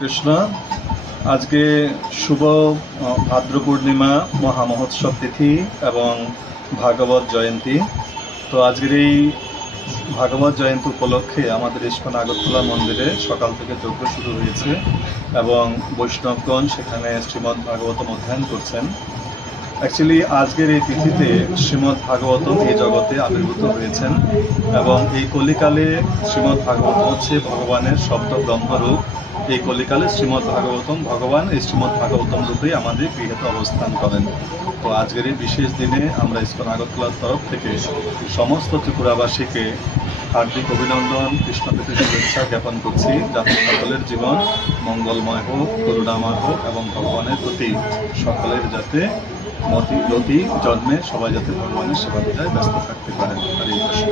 কৃষ্ণ আজকে শুভ ভাদ্র পূর্ণিমা মহামহোৎসব তিথি এবং ভাগবত জয়ন্তী। তো আজকের এই ভাগবত জয়ন্তী উপলক্ষে আমাদের ইস্কন আগরতলা মন্দিরে সকাল থেকে যজ্ঞ শুরু হয়েছে এবং বৈষ্ণবগণ সেখানে শ্রীমদ্ ভাগবতম অধ্যয়ন করছেন। অ্যাকচুয়ালি আজকের এই তিথিতে শ্রীমদ্ ভাগবতম এই জগতে আবির্ভূত হয়েছেন এবং এই কলিকালে শ্রীমদ্ ভাগবতম হচ্ছে ভগবানের শব্দ ব্রহ্মরূপ। এই কলিকালে শ্রীমদ্ ভাগবতম ভগবান এই শ্রীমদ্ ভাগবতম রূপে আমাদের গৃহেতে অবস্থান করেন। তো আজকের এই বিশেষ দিনে আমরা ইস্কন আগরতলার তরফ থেকে সমস্ত ত্রিপুরাবাসীকে হার্দিক অভিনন্দন, কৃষ্ণপ্রীতি শুভেচ্ছা জ্ঞাপন করছি, যাতে সকলের জীবন মঙ্গলময় হোক, করুণাময় হোক এবং ভগবানের প্রতি সকলের যাতে মতি জন্মে সবাই যাতে ভগবানের সেবা পূজায় ব্যস্ত থাকতে পারেন। হরে কৃষ্ণ।